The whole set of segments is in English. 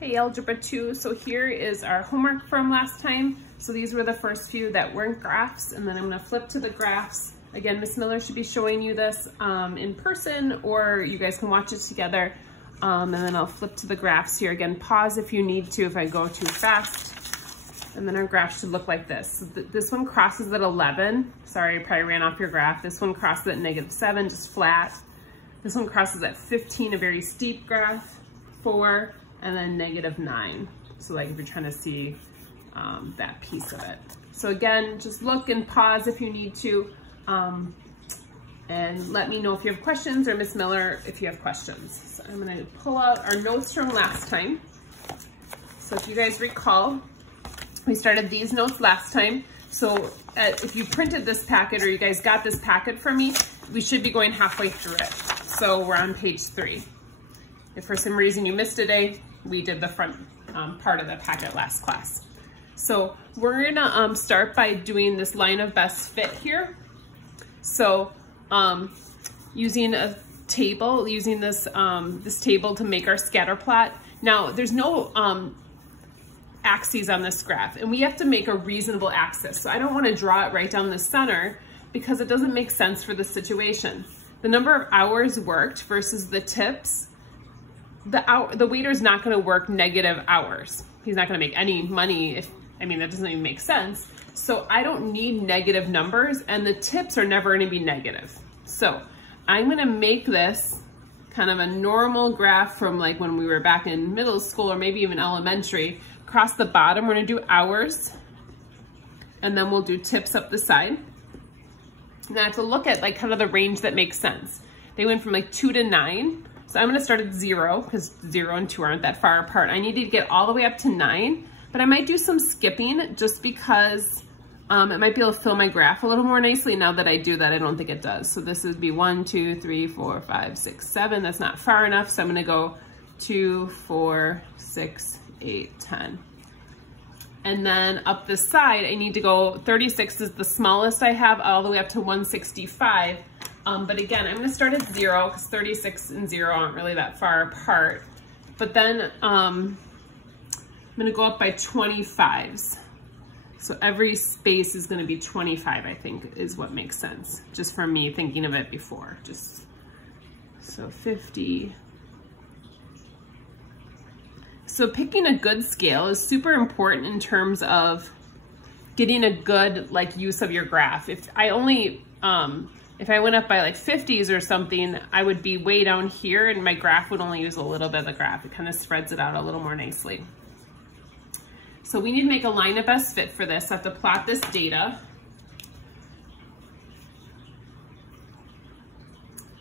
Hey, Algebra 2. So here is our homework from last time. So these were the first few that weren't graphs, and then I'm going to flip to the graphs. Again, Miss Miller should be showing you this in person, or you guys can watch it together. And then I'll flip to the graphs here. Again, pause if you need to if I go too fast. And then our graph should look like this. So this one crosses at 11. Sorry, I probably ran off your graph. This one crosses at -7, just flat. This one crosses at 15, a very steep graph, 4, and then -9. So like if you're trying to see that piece of it. So again, just look and pause if you need to. And let me know if you have questions, or Miss Miller if you have questions. So I'm gonna pull out our notes from last time. So if you guys recall, we started these notes last time. So if you printed this packet, or you guys got this packet from me, we should be going halfway through it. So we're on page 3. If for some reason you missed a day, we did the front part of the packet last class. So we're gonna start by doing this line of best fit here. So using a table, using this, this table to make our scatter plot. Now there's no axes on this graph, and we have to make a reasonable axis. So I don't want to draw it right down the center because it doesn't make sense for the situation. The number of hours worked versus the tips, the waiter's not going to work negative hours. He's not going to make any money if, I mean, that doesn't even make sense. So I don't need negative numbers, and the tips are never going to be negative. So I'm going to make this kind of a normal graph from like when we were back in middle school, or maybe even elementary. Across the bottom, we're going to do hours, and then we'll do tips up the side. Now I have to look at like kind of the range that makes sense. They went from like 2 to 9. So I'm going to start at 0 because 0 and 2 aren't that far apart. I need to get all the way up to 9, but I might do some skipping just because it might be able to fill my graph a little more nicely. Now that I do that, I don't think it does. So this would be 1, 2, 3, 4, 5, 6, 7. That's not far enough. So I'm going to go 2, 4, 6, 8, 10. And then up the side, I need to go 36 is the smallest I have, all the way up to 165. But again, I'm going to start at 0 because 36 and 0 aren't really that far apart. But then I'm going to go up by 25s. So every space is going to be 25, I think, is what makes sense. Just from me thinking of it before. So 50. So picking a good scale is super important in terms of getting a good like use of your graph. If I only, if I went up by like 50s or something, I would be way down here and my graph would only use a little bit of the graph. It kind of spreads it out a little more nicely. So we need to make a line of best fit for this. I have to plot this data.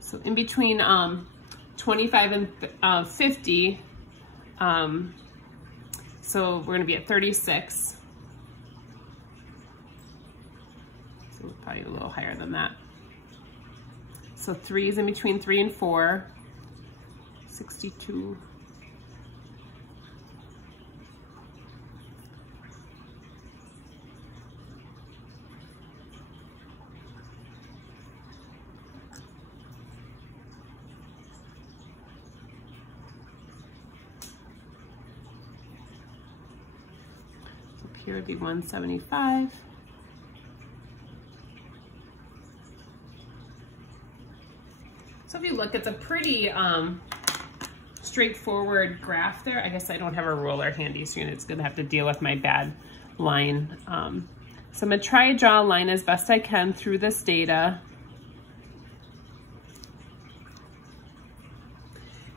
So in between 25 and 50, so we're going to be at 36. So probably a little higher than that. So 3 is in between 3 and 4, 62. Here would be 175. So if you look, it's a pretty straightforward graph there. I guess I don't have a ruler handy, so it's gonna have to deal with my bad line. So I'm gonna try to draw a line as best I can through this data.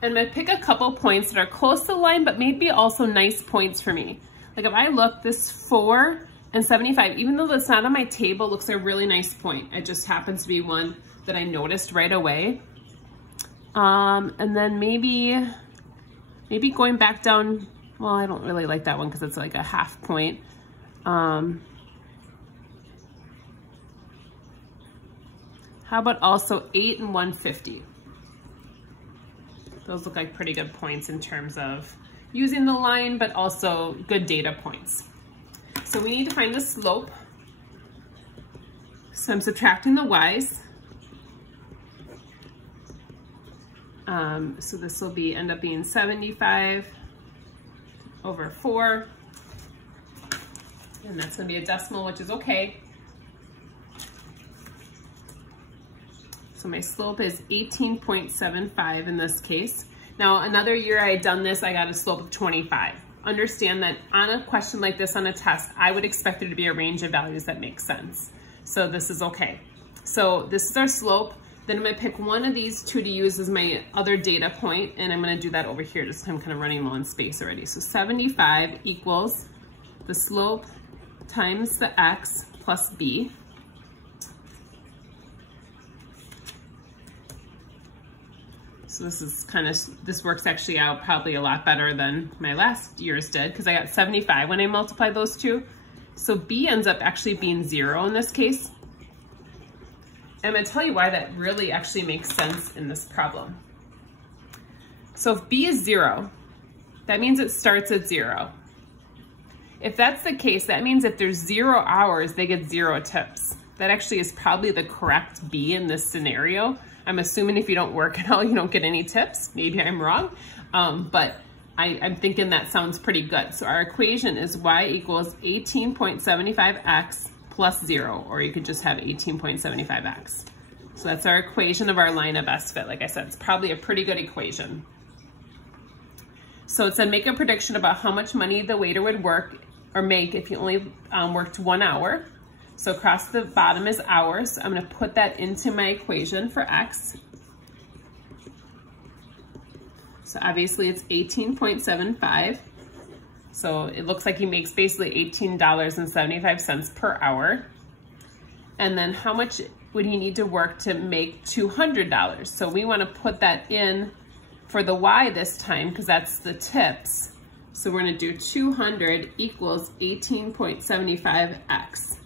And I'm gonna pick a couple points that are close to the line, but maybe also nice points for me. Like if I look, this 4 and 75, even though that's not on my table, looks like a really nice point. It just happens to be one that I noticed right away. And then maybe going back down, well, I don't really like that one because it's like a half point. How about also 8 and 150? Those look like pretty good points in terms of using the line, but also good data points. So we need to find the slope. So I'm subtracting the y's. So this will be end up being 75 over 4. And that's gonna be a decimal, which is okay. So my slope is 18.75 in this case. Now, another year I had done this, I got a slope of 25. Understand that on a question like this on a test, I would expect there to be a range of values that makes sense. So this is okay. So this is our slope. Then I'm gonna pick one of these two to use as my other data point, and I'm gonna do that over here, just I'm kind of running low on space already. So 75 equals the slope times the x plus b. So this is this works actually out probably a lot better than my last year's did, because I got 75 when I multiplied those two. So b ends up actually being 0 in this case. And I'm gonna tell you why that really actually makes sense in this problem. So if b is 0, that means it starts at 0. If that's the case, that means if there's 0 hours, they get 0 tips. That actually is probably the correct b in this scenario. I'm assuming if you don't work at all, you don't get any tips. Maybe I'm wrong, but I'm thinking that sounds pretty good. So our equation is y equals 18.75x plus 0, or you could just have 18.75x. So that's our equation of our line of best fit. Like I said, it's probably a pretty good equation. So it said make a prediction about how much money the waiter would work or make if he only worked 1 hour. So across the bottom is hours. I'm gonna put that into my equation for x. So obviously it's 18.75. So it looks like he makes basically $18.75 per hour. And then how much would he need to work to make $200? So we wanna put that in for the y this time, because that's the tips. So we're gonna do 200 equals 18.75x.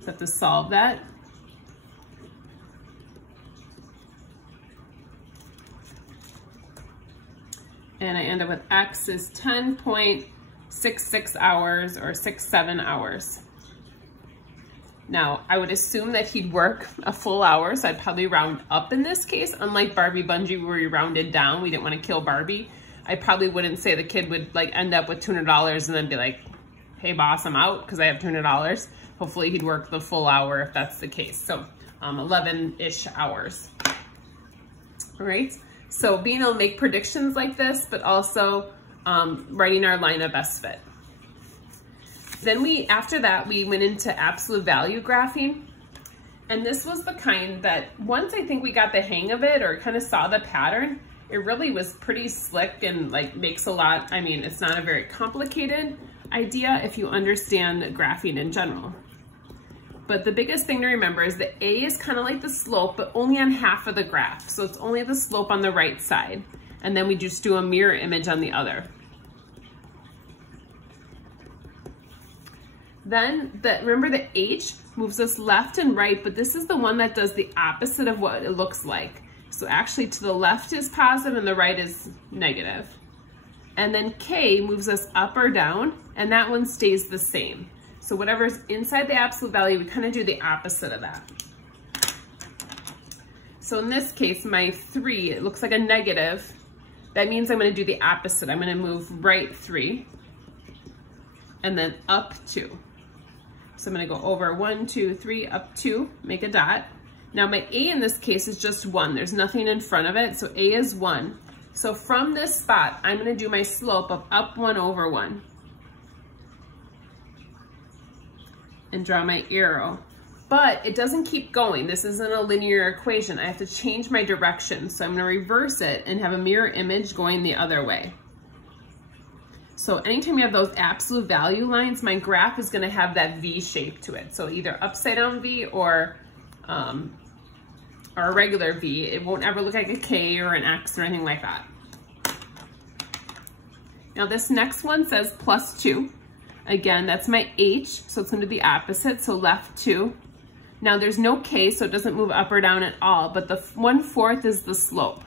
So I have to solve that. And I end up with x is 10.66 hours or 6-7 hours. Now, I would assume that he'd work a full hour, so I'd probably round up in this case. Unlike Barbie Bungee where we rounded down, we didn't want to kill Barbie. I probably wouldn't say the kid would like end up with $200 and then be like, hey boss, I'm out because I have $200. Hopefully he'd work the full hour if that's the case. So 11-ish hours. All right, so being able to make predictions like this, but also writing our line of best fit. Then after that, we went into absolute value graphing. And this was the kind that once I think we got the hang of it or kind of saw the pattern, it really was pretty slick and like makes a lot, I mean, it's not a very complicated idea if you understand graphing in general. But the biggest thing to remember is that A is kind of like the slope, but only on half of the graph. So it's only the slope on the right side. And then we just do a mirror image on the other. Then remember the H moves us left and right, but this is the one that does the opposite of what it looks like. So actually to the left is positive and the right is negative. And then K moves us up or down, and that one stays the same. So whatever's inside the absolute value, we kind of do the opposite of that. So in this case, my 3, it looks like a negative. That means I'm going to do the opposite. I'm going to move right 3 and then up 2. So I'm going to go over 1, 2, 3, up 2, make a dot. Now my A in this case is just 1. There's nothing in front of it, so A is 1. So from this spot, I'm going to do my slope of up 1 over 1. And draw my arrow. But it doesn't keep going. This isn't a linear equation. I have to change my direction. So I'm going to reverse it and have a mirror image going the other way. So anytime you have those absolute value lines, my graph is going to have that V shape to it. So either upside down V or a regular V. It won't ever look like a K or an X or anything like that. Now this next one says plus 2. Again, that's my H, so it's going to be opposite, so left 2. Now there's no K, so it doesn't move up or down at all, but the 1/4 is the slope.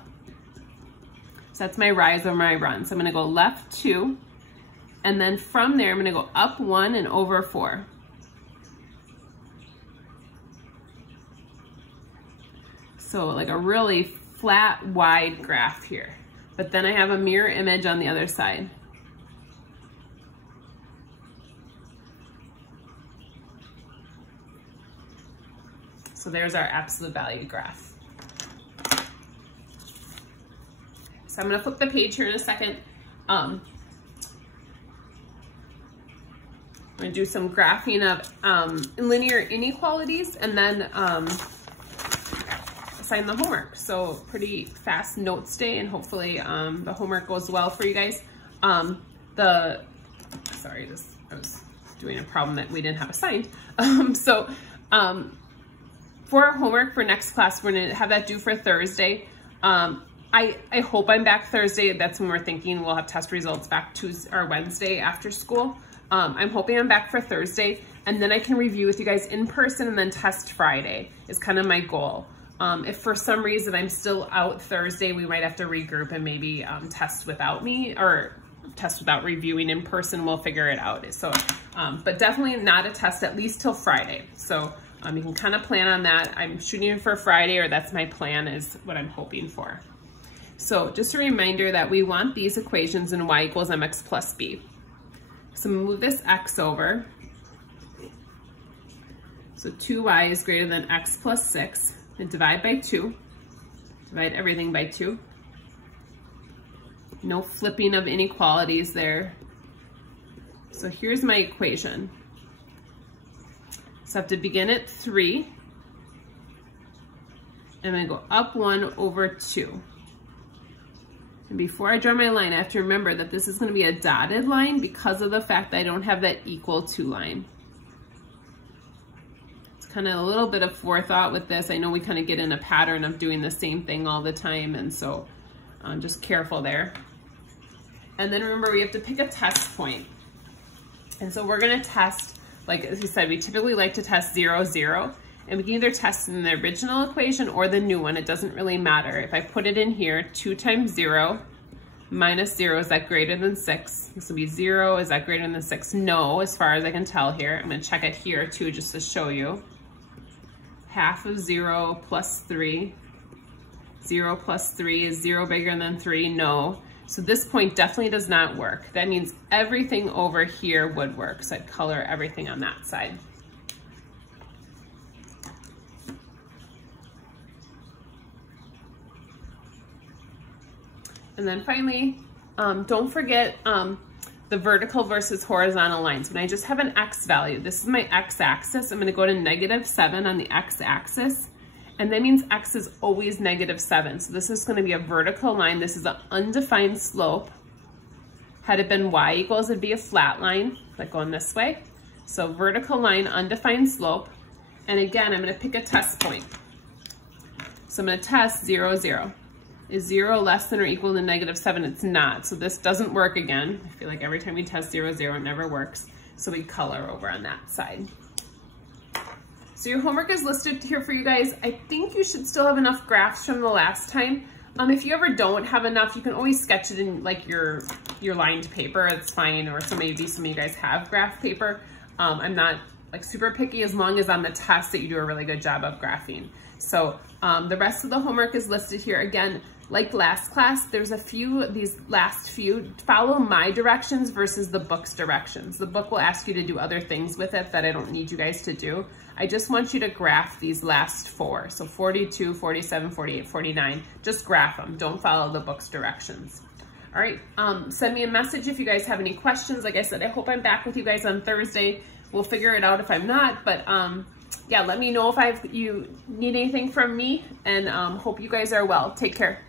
So that's my rise or my run. So I'm going to go left 2, and then from there I'm going to go up 1 and over 4. So like a really flat, wide graph here. But then I have a mirror image on the other side. So there's our absolute value graph. So I'm gonna flip the page here in a second. I'm gonna do some graphing of linear inequalities and then assign the homework. So pretty fast notes day, and hopefully the homework goes well for you guys. Sorry, I was doing a problem that we didn't have assigned. For our homework for next class, we're gonna have that due for Thursday. I hope I'm back Thursday. That's when we're thinking we'll have test results back Tuesday or Wednesday after school. I'm hoping I'm back for Thursday, and then I can review with you guys in person and then test Friday is kind of my goal. If for some reason I'm still out Thursday, we might have to regroup and maybe test without me or test without reviewing in person. We'll figure it out. So, but definitely not a test at least till Friday. So you can kind of plan on that. I'm shooting for Friday, or that's my plan, is what I'm hoping for. So just a reminder that we want these equations in y equals mx plus b. So move this x over. So 2y is greater than x plus 6. And divide by 2. Divide everything by 2. No flipping of inequalities there. So here's my equation. So I have to begin at 3. And then go up 1 over 2. And before I draw my line, I have to remember that this is going to be a dotted line because of the fact that I don't have that equal to line. It's kind of a little bit of forethought with this. I know we kind of get in a pattern of doing the same thing all the time, and so just careful there. And then remember, we have to pick a test point. And so we're going to test, like as we said, we typically like to test 0, 0. And we can either test in the original equation or the new one. It doesn't really matter. If I put it in here, 2 times 0 minus 0, is that greater than 6? This will be 0. Is that greater than 6? No, as far as I can tell here. I'm going to check it here too, just to show you. Half of 0 plus 3. 0 plus 3 is 0 bigger than 3? No. So this point definitely does not work. That means everything over here would work. So I'd color everything on that side. And then finally, don't forget the vertical versus horizontal lines. When I just have an x value, this is my x-axis. I'm going to go to -7 on the x-axis. And that means x is always -7. So this is going to be a vertical line. This is an undefined slope. Had it been y equals, it'd be a flat line, like going this way. So vertical line, undefined slope. And again, I'm going to pick a test point. So I'm going to test 0, 0. Is 0 less than or equal to -7? It's not. So this doesn't work again. I feel like every time we test 0, 0, it never works. So we color over on that side. So your homework is listed here for you guys. I think you should still have enough graphs from the last time. If you ever don't have enough, you can always sketch it in like your lined paper. It's fine. Or maybe some of you guys have graph paper. I'm not like super picky as long as on the test that you do a really good job of graphing. So the rest of the homework is listed here. Again, like last class, there's these last few, follow my directions versus the book's directions. The book will ask you to do other things with it that I don't need you guys to do. I just want you to graph these last 4. So 42, 47, 48, 49, just graph them. Don't follow the book's directions. All right, send me a message if you guys have any questions. Like I said, I hope I'm back with you guys on Thursday. We'll figure it out if I'm not, but yeah, let me know if you need anything from me, and hope you guys are well. Take care.